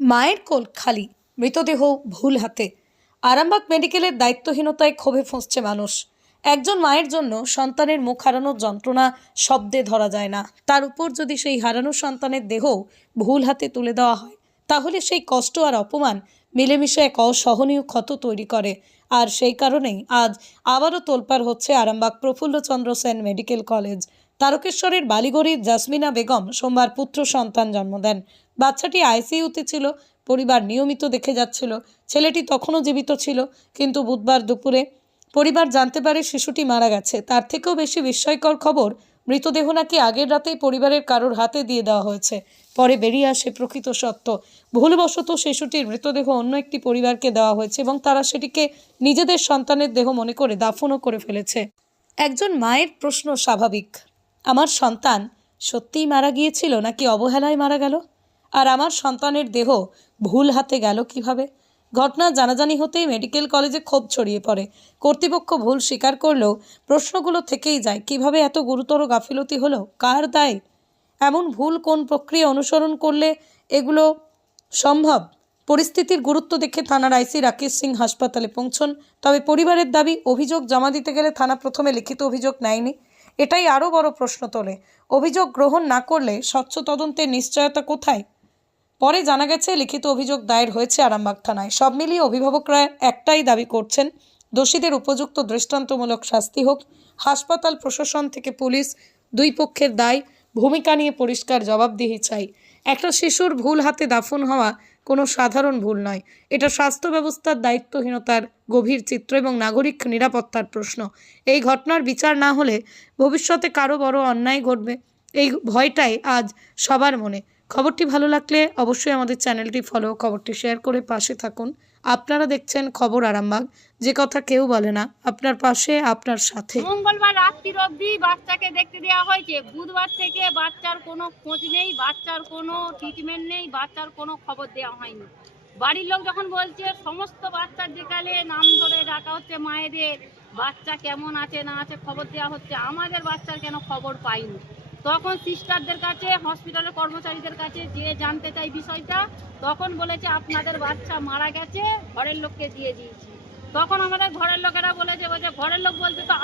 মায়ের কোল খালি, মৃতদেহ ভুল হাতে। আরামবাগ মেডিকেলের দায়িত্বহীনতায় ক্ষোভে ফুঁসছে মানুষ। একজন মায়ের জন্য সন্তানের মুখ হারানোর যন্ত্রণা শব্দে ধরা যায় না, তার উপর যদি সেই হারানো সন্তানের দেহ ভুল হাতে তুলে দেওয়া হয়, তাহলে সেই কষ্ট আর অপমান মিলেমিশে এক অসহনীয় ক্ষত তৈরি করে। আর সেই কারণেই আজ আবারও তোলপাড় হচ্ছে আরামবাগ প্রফুল্লচন্দ্র সেন মেডিকেল কলেজ। তারকেশ্বরের বালিগড়ির জাসমিনা বেগম সোমবার পুত্র সন্তান জন্ম দেন। বাচ্চাটি আইসিইউতে ছিল, পরিবার নিয়মিত দেখে যাচ্ছিল। ছেলেটি তখনও জীবিত ছিল, কিন্তু বুধবার দুপুরে পরিবার জানতে পারে শিশুটি মারা গেছে। তার থেকেও বেশি বিস্ময়কর খবর, মৃতদেহ নাকি আগের রাতেই পরিবারের কারোর হাতে দিয়ে দেওয়া হয়েছে। পরে বেরিয়ে আসে প্রকৃত সত্য। ভুলবশত শিশুটির মৃতদেহ অন্য একটি পরিবারকে দেওয়া হয়েছে এবং তারা সেটিকে নিজেদের সন্তানের দেহ মনে করে দাফনও করে ফেলেছে। একজন মায়ের প্রশ্ন স্বাভাবিক, আমার সন্তান সত্যিই মারা গিয়েছিল নাকি অবহেলায় মারা গেল? আর আমার সন্তানের দেহ ভুল হাতে গেল কিভাবে? ঘটনা জানাজানি হতেই মেডিকেল কলেজে ক্ষোভ ছড়িয়ে পড়ে। কর্তৃপক্ষ ভুল স্বীকার করলেও প্রশ্নগুলো থেকেই যায়, কিভাবে এত গুরুতর গাফিলতি হলো, কার দায়? এমন ভুল কোন প্রক্রিয়া অনুসরণ করলে এগুলো সম্ভব? পরিস্থিতির গুরুত্ব দেখে থানার আইসি রাকেশ সিং হাসপাতালে পৌঁছন। তবে পরিবারের দাবি, অভিযোগ জমা দিতে গেলে থানা প্রথমে লিখিত অভিযোগ নেয়নি। এটাই আরও বড় প্রশ্ন তোলে। অভিযোগ গ্রহণ না করলে স্বচ্ছ তদন্তের নিশ্চয়তা কোথায়? পরে জানা গেছে লিখিত অভিযোগ দায়ের হয়েছে আরামবাগ থানায়। সব মিলিয়ে অভিভাবকরা একটাই দাবি করছেন, দোষীদের উপযুক্ত দৃষ্টান্তমূলক শাস্তি হোক। হাসপাতাল প্রশাসন থেকে পুলিশ, দুই পক্ষের দায় ভূমিকা নিয়ে পরিষ্কার জবাবদিহি চাই। একটা শিশুর ভুল হাতে দাফন হওয়া কোনো সাধারণ ভুল নয়, এটা স্বাস্থ্য ব্যবস্থার দায়িত্বহীনতার গভীর চিত্র এবং নাগরিক নিরাপত্তার প্রশ্ন। এই ঘটনার বিচার না হলে ভবিষ্যতে কারো বড় অন্যায় ঘটবে, এই ভয়টাই আজ সবার মনে। খবরটি ভালো লাগলে অবশ্যই আমাদের চ্যানেলটি ফলো, খবরটি শেয়ার করে পাশে থাকুন। আপনারা দেখছেন খবর আরামবাগ, যে কথা কেউ বলে না, আপনার পাশে, আপনার সাথে। মঙ্গলবার রাত্রির অবধি বাচ্চাকে দেখতে দেওয়া হয়েছে। বুধবার থেকে বাচ্চার কোনো খোঁজ নেই, বাচ্চার কোনো ট্রিটমেন্ট নেই, বাচ্চার কোনো খবর দেওয়া হয়নি। বাড়ির লোক যখন বলছে সমস্ত বাচ্চার যেকালে নাম ধরে ডাকা হচ্ছে মায়েদের, বাচ্চা কেমন আছে না আছে খবর দেওয়া হচ্ছে, আমাদের বাচ্চার কেন খবর পাইনি। তখন সিস্টারদের কাছে, হসপিটালের কর্মচারীদের কাছে যে জানতে চাই বিষয়টা, তখন বলেছে আপনাদের বাচ্চা মারা গেছে, ঘরের লোককে দিয়ে দিয়েছি। তখন আমাদের ঘরের লোকেরা বলেছে ঘরের লোক বলতে তো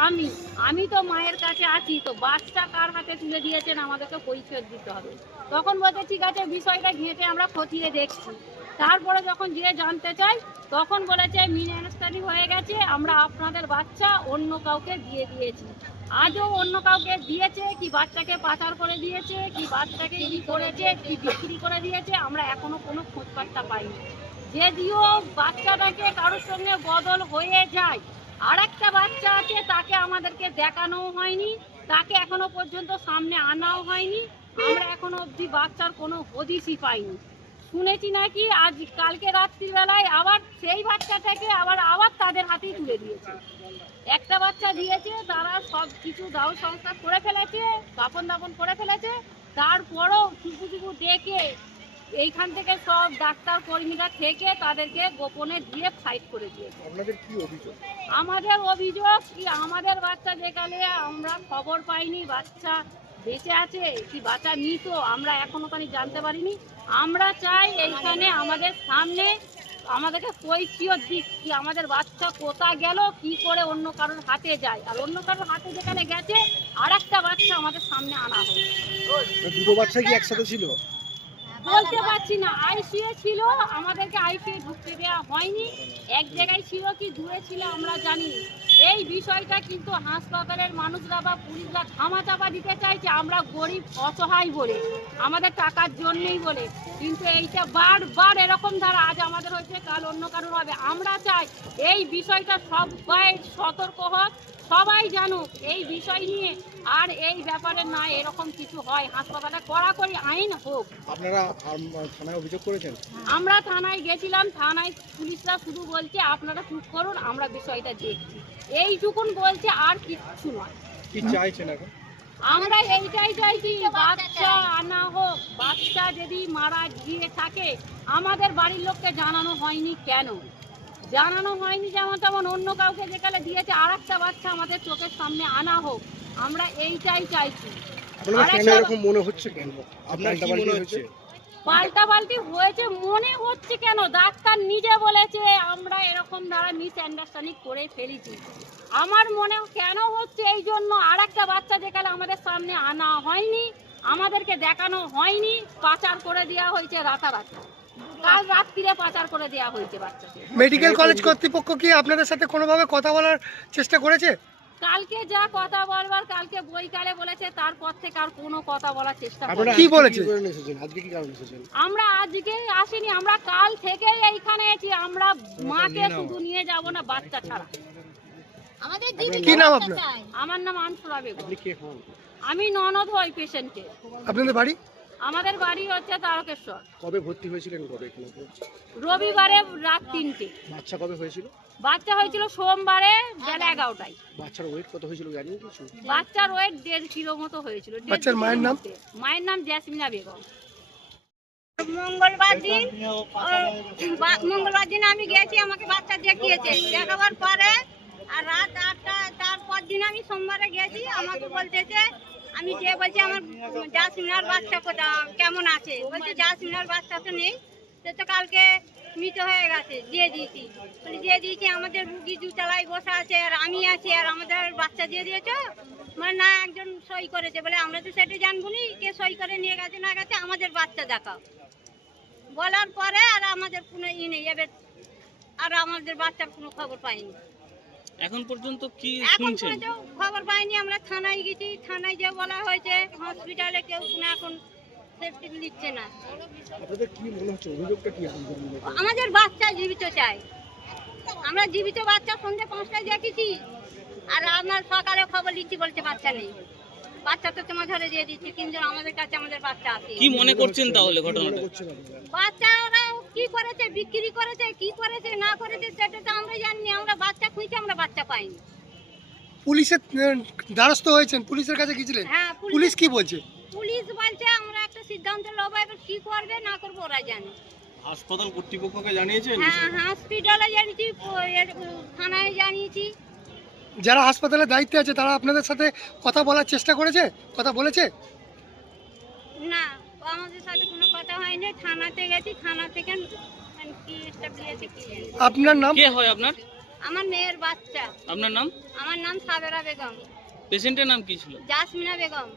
আমি তো মায়ের কাছে আছি, তো বাচ্চা কার হাতে তুলে দিয়েছেন আমাদেরকে পরিচয় দিতে হবে। তখন বলতে ঠিক আছে, বিষয়টা ঘেঁটে আমরা খতিয়ে দেখছি। তারপরে যখন যে জানতে চাই, তখন বলেছে মিসআন্ডারস্ট্যান্ডিং হয়ে গেছে, আমরা আপনাদের বাচ্চা অন্য কাউকে দিয়ে দিয়েছি। আজও অন্য কাউকে দিয়েছে কি, বাচ্চাকে পাচার করে দিয়েছে কি, বাচ্চাকে কি করেছে কি, বিক্রি করে দিয়েছে, আমরা এখনো কোনো খোঁজ পাত্তা পাইনি। যদিও বাচ্চাটাকে কারোর সঙ্গে বদল হয়ে যায়, আর একটা বাচ্চা আছে, তাকে আমাদেরকে দেখানোও হয়নি, তাকে এখনো পর্যন্ত সামনে আনাও হয়নি। আমরা এখনো অবধি বাচ্চার কোনো হদিশই পাইনি। শুনেছি নাকি আজ কালকে রাত্রিবেলায় আবার সেই বাচ্চাটাকে আবার তাদের হাতেই তুলে দিয়েছে। একটা বাচ্চা দিয়েছে, তারা সব কিছু দাও সংস্কার করে ফেলেছে, কাপন দাপন করে ফেলেছে। তারপরও টুকু ডেকে এইখান থেকে সব ডাক্তার কর্মীরা থেকে তাদেরকে গোপনে দিয়ে ফাইট করে দিয়েছে। আপনাদের কি অভিযোগ? আমাদের অভিযোগ কি, আমাদের বাচ্চা যেকালে আমরা খবর পাইনি, বাচ্চা বেঁচে আছে কি বাচ্চা মৃত, আমরা এখনো জানতে পারিনি। আমরা চাই এইখানে আমাদের সামনে আমাদেরকে কৈফিয়ত দিক, কি আমাদের বাচ্চা কোথায় গেল, কি করে অন্য কারোর হাতে যায়, আর অন্য কারোর হাতে যেখানে গেছে আর একটা বাচ্চা আমাদের সামনে আনা হোক। দুটো বাচ্চা কি একসাথে ছিল? বলতে পারছি না, আইসিইউ ছিল, আমাদেরকে আইসিইউ ঢুকতে দেওয়া হয়নি। এক জায়গায় ছিল কি দূরে ছিল আমরা জানি। এই বিষয়টা কিন্তু হাসপাতালের মানুষরা বা পুলিশরা ধামাচাপা দিতে চাইছে, আমরা গরিব অসহায় বলে, আমাদের টাকার জন্যই বলে। কিন্তু এইটা বারবার এরকম ধারা, আজ আমাদের হয়েছে কাল অন্য কারোর হবে। আমরা চাই এই বিষয়টা সবাই সতর্ক হোক, সবাই জানুক এই বিষয় নিয়ে, আর এই ব্যাপারে না এরকম কিছু হয়, হাসপাতালে কড়াকড়ি আইন হোক। আপনারা থানায় অভিযোগ করেছেন? আমরা থানায় গেছিলাম, থানায় পুলিশরা শুধু বলছে আপনারা চুপ করুন, আমরা বিষয়টা দেখছি, এইটুকুন বলছে, আর কিচ্ছু নয়। কি চাইছেন এখন? আমরা এইটাই চাইছি বাচ্চা আনা হোক। বাচ্চা যদি মারা গিয়ে থাকে, আমাদের বাড়ির লোককে জানানো হয়নি কেন? জানানো হয়নি যেমন তেমন অন্য কাউকে যেখানে দিয়েছে, আর একটা বাচ্চা আমাদের চোখের সামনে আনা হোক, আমরা এইটাই চাইছি। আপনাদের কেন এরকম মনে হচ্ছে কেন? আপনার কি মনে হচ্ছে? পাল্টাপাল্টি হয়েছে মনে মনে হচ্ছে কেন, ডাক্তার নিজে বলেছে আমরা এরকম দ্বারা মিস আন্ডারস্ট্যান্ডিং করে ফেলেছি। আমার মনে কেন হচ্ছে এই জন্য আর একটা বাচ্চা যেখানে আমাদের সামনে আনা হয়নি, আমাদেরকে দেখানো হয়নি, পাচার করে দেওয়া হয়েছে রাতারাতি। কাল রাত্রিরে পাচার করে দেওয়া হয়েছে বাচ্চাকে। মেডিকেল কলেজ কর্তৃপক্ষ কি আপনাদের সাথে কোনোভাবে কথা বলার চেষ্টা করেছে? কালকে যা কথা বলবার কালকে বইকালে বলেছে, তারপর থেকে আর কোনো কথা বলার চেষ্টা আপনারা করেনি। কি আজকে বলেছে? কারণে এসেছেন? আজকে কি কারণে এসেছেন? আমরা আজকে আসিনি, আমরা কাল থেকেই এইখানে আছি। আমরা মাকে শুধু নিয়ে যাব না, বাচ্চা ছাড়া। আমাদের কি নাম আপনার? আমার নাম আনসুরা বেগম। আপনি কে হন? আমি ননদ হই পেশেন্টের। আপনাদের বাড়ি? আমাদের বাড়ি হচ্ছে তারকেশ্বর। কবে ভর্তি হয়েছিলেন কবে এখানে? রবিবারে রাত 3টে। বাচ্চা কবে হয়েছিল? বাচ্চা হয়েছিল সোমবারে বেলা 11টায়। বাচ্চার ওয়েট কত হয়েছিল জানেন কিছু? বাচ্চার ওয়েট 1.5 কিলো মতো হয়েছিল। বাচ্চার মায়ের নাম? মায়ের নাম জেসমিনা বেগম। মঙ্গলবার দিন আমি গেছি, আমাকে বাচ্চা দেখিয়েছে, দেখাবার পরে আর রাত 8টা, তারপর দিন আমি সোমবারে গেছি, আমাকে বলতেছে, আমি যে বলছি আমার জাসমিনার বাচ্চা কেমন আছে, বলছে জাসমিনার বাচ্চা তো নেই, সে তো কালকে মৃত হয়ে গেছে, দিয়ে দিয়েছি। দিয়ে দিয়েছি, আমাদের রুগী দুতলায় বসে আছে আর আমি আছি, আর আমাদের বাচ্চা দিয়ে দিয়েছো? মানে না, একজন সই করেছে। বলে আমরা তো সেটা জানবো নি, কে সই করে নিয়ে গেছে না গেছে, আমাদের বাচ্চা দেখাও। বলার পরে আর আমাদের কোনো নেই, এবার আর আমাদের বাচ্চার কোনো খবর পাইনি। এখন পর্যন্ত কি এখন শুনছেন? পর্যন্ত খবর পাইনি। আমরা থানায় গেছি, থানায় যে বলা হয়েছে হসপিটালে কেউ কোনো এখন সেফটি নিচ্ছে না। আপনাদের কি মনে হচ্ছে, অভিযোগটা কি এখন? আমাদের বাচ্চা জীবিত চাই। আমরা জীবিত বাচ্চা সন্ধ্যে 5টায় দেখেছি, আর আমার সকালে খবর নিচ্ছি বলছে বাচ্চা নেই। বাচ্চা তো তোমার ধরে দিয়ে দিচ্ছি, কিন্তু আমাদের কাছে আমাদের বাচ্চা আছে। কি মনে করছেন তাহলে কি মনে ঘটনাটা? করছেন আপনারা? বাচ্চা ওরা কি করেছে, বিক্রি করেছে, কি করেছে না করেছে সেটা তো আমরা জানি না। আমরা বাচ্চা খুঁজছি, আমরা বাচ্চা পাইনি। পুলিশের দ্বারস্থ হয়েছেন? পুলিশের কাছে গিয়েছিলেন? হ্যাঁ, পুলিশ কি বলছে? পুলিশ বলছে আমরা একটা সিদ্ধান্ত নেবো, এবার কি করবে না করবে ওরা জানে। হাসপাতাল কর্তৃপক্ষকে জানিয়েছেন? হ্যাঁ, হসপিটালে জানিয়েছি, থানায় জানিয়েছি। যারা হাসপাতালের দায়িত্বে আছে তারা আপনাদের সাথে কথা বলার চেষ্টা করেছে? কথা বলেছে? না, আমাদের সাথে কোনো কথা হয়নি। থানাতে গেছি, থানা থেকে কি স্টেপ নিয়েছে কি জানি। আপনার নাম? কে হয় আপনার? আমার মেয়ের বাচ্চা। আপনার নাম? আমার নাম সাবেরা বেগম, পেশেন্টের নাম কি ছিল? জাসমিনা বেগম।